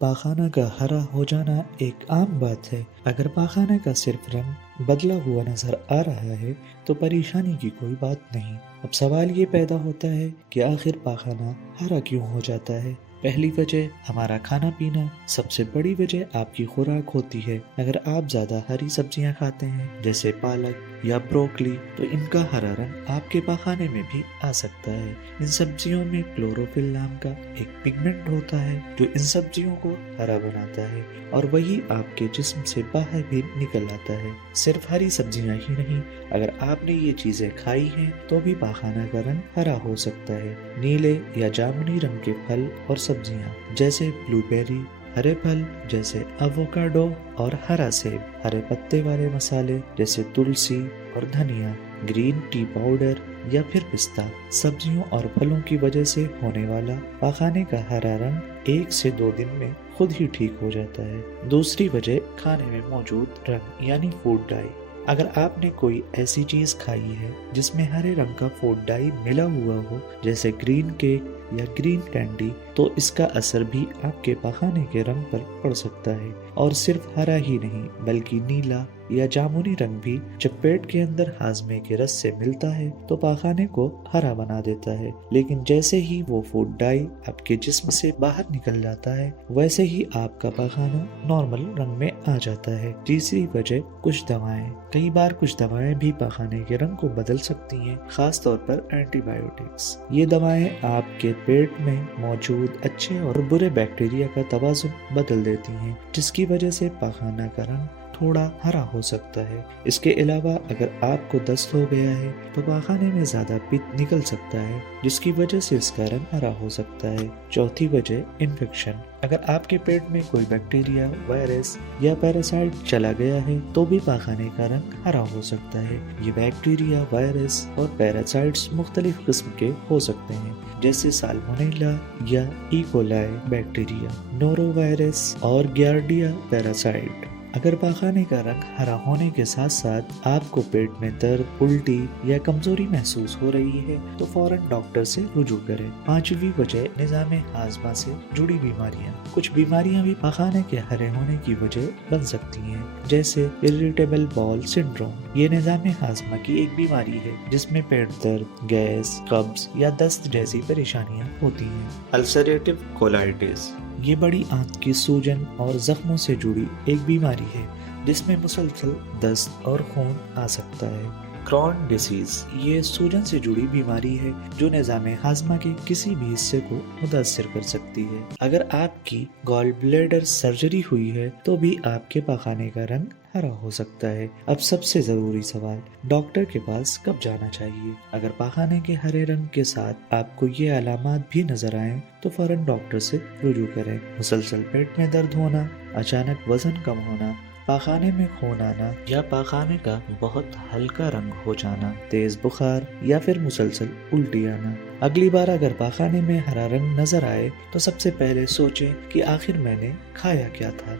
پاخانہ کا ہرا ہو جانا ایک عام بات ہے۔ اگر پاخانہ کا صرف رنگ بدلا ہوا نظر آ رہا ہے تو پریشانی کی کوئی بات نہیں۔ اب سوال یہ پیدا ہوتا ہے کہ آخر پاخانہ ہرا کیوں ہو جاتا ہے؟ پہلی وجہ ہمارا کھانا پینا، سب سے بڑی وجہ آپ کی خوراک ہوتی ہے۔ اگر آپ زیادہ ہری سبزیاں کھاتے ہیں جیسے پالک یا بروکلی تو ان کا ہرا رنگ آپ کے پاخانے میں بھی آ سکتا ہے۔ ان سبزیوں میں کلوروفل نام کا ایک پگمنٹ ہوتا ہے جو ان سبزیوں کو ہرا بناتا ہے اور وہی آپ کے جسم سے باہر بھی نکل آتا ہے۔ صرف ہری سبزیاں ہی نہیں، اگر آپ نے یہ چیزیں کھائی ہیں تو بھی پاخانہ کا رنگ ہرا ہو سکتا ہے۔ نیلے یا جامنی رنگ کے پھل اور سبزیاں جیسے بلو بیری، ہرے پھل جیسے ایووکاڈو اور ہرا سیب، ہرے پتے والے مسالے جیسے تلسی اور دھنیا، گرین ٹی پاؤڈر یا پھر پستہ، سبزیوں اور پھلوں کی وجہ سے ہونے والا پاخانے کا ہرا رنگ 1 سے 2 دن میں خود ہی ٹھیک ہو جاتا ہے۔ دوسری وجہ کھانے میں موجود رنگ یعنی فوڈ ڈائی۔ اگر آپ نے کوئی ایسی چیز کھائی ہے جس میں ہرے رنگ کا فوڈ ڈائی ملا ہوا ہو جیسے گرین کیک یا گرین کینڈی تو اس کا اثر بھی آپ کے پاخانے کے رنگ پر پڑ سکتا ہے۔ اور صرف ہرا ہی نہیں بلکہ نیلا یا جامنی رنگ بھی جب پیٹ کے اندر ہاضمے کے رس سے ملتا ہے تو پاخانے کو ہرا بنا دیتا ہے، لیکن جیسے ہی وہ فوڈ ڈائی آپ کے جسم سے باہر نکل جاتا ہے ویسے ہی آپ کا پاخانہ نارمل رنگ میں آ جاتا ہے۔ تیسری وجہ کچھ دوائیں۔ کئی بار کچھ دوائیں بھی پاخانے کے رنگ کو بدل سکتی ہیں، خاص طور پر اینٹی بایوٹکس۔ یہ دوائیں آپ کے پیٹ میں موجود اچھے اور برے بیکٹیریا کا توازن بدل دیتی ہیں، جس کی وجہ سے پاخانہ کا رنگ تھوڑا ہرا ہو سکتا ہے۔ اس کے علاوہ اگر آپ کو دست ہو گیا ہے تو پاخانے میں زیادہ پت نکل سکتا ہے جس کی وجہ سے اس کا رنگ ہرا ہو سکتا ہے۔ چوتھی وجہ انفیکشن۔ اگر آپ کے پیٹ میں کوئی بیکٹیریا، وائرس یا پیراسائٹ چلا گیا ہے تو بھی پاخانے کا رنگ ہرا ہو سکتا ہے۔ یہ بیکٹیریا، وائرس اور پیراسائٹس مختلف قسم کے ہو سکتے ہیں جیسے سالمونیلا یا ای کولائی بیکٹیریا، نورو وائرس اور گیارڈیا پیراسائٹ۔ اگر پاخانے کا رنگ ہرا ہونے کے ساتھ ساتھ آپ کو پیٹ میں درد، الٹی یا کمزوری محسوس ہو رہی ہے تو فوراً ڈاکٹر سے رجوع کریں۔ پانچویں وجہ نظام ہاضمہ سے جڑی بیماریاں۔ کچھ بیماریاں بھی پاخانے کے ہرے ہونے کی وجہ بن سکتی ہیں جیسے اریٹیبل باؤل سنڈروم۔ یہ نظام ہاضمہ کی ایک بیماری ہے جس میں پیٹ درد، گیس، قبض یا دست جیسی پریشانیاں ہوتی ہیں۔ Ulcerative colitis. یہ بڑی آنت کی سوجن اور زخموں سے جڑی ایک بیماری ہے جس میں مسلسل دست اور خون آ سکتا ہے۔ کرون ڈیزیز۔ یہ سوجن سے جڑی بیماری ہے جو نظام ہاضمہ کے کسی بھی حصے کو متاثر کر سکتی ہے۔ اگر آپ کی گال بلیڈر سرجری ہوئی ہے تو بھی آپ کے پاخانے کا رنگ ہرا ہو سکتا ہے۔ اب سب سے ضروری سوال، ڈاکٹر کے پاس کب جانا چاہیے؟ اگر پاخانے کے ہرے رنگ کے ساتھ آپ کو یہ علامات بھی نظر آئیں تو فوراً ڈاکٹر سے رجوع کریں۔ مسلسل پیٹ میں درد ہونا، اچانک وزن کم ہونا، پاخانے میں خون آنا یا پاخانے کا بہت ہلکا رنگ ہو جانا، تیز بخار یا پھر مسلسل الٹی آنا۔ اگلی بار اگر پاخانے میں ہرا رنگ نظر آئے تو سب سے پہلے سوچیں کہ آخر میں نے کھایا کیا تھا۔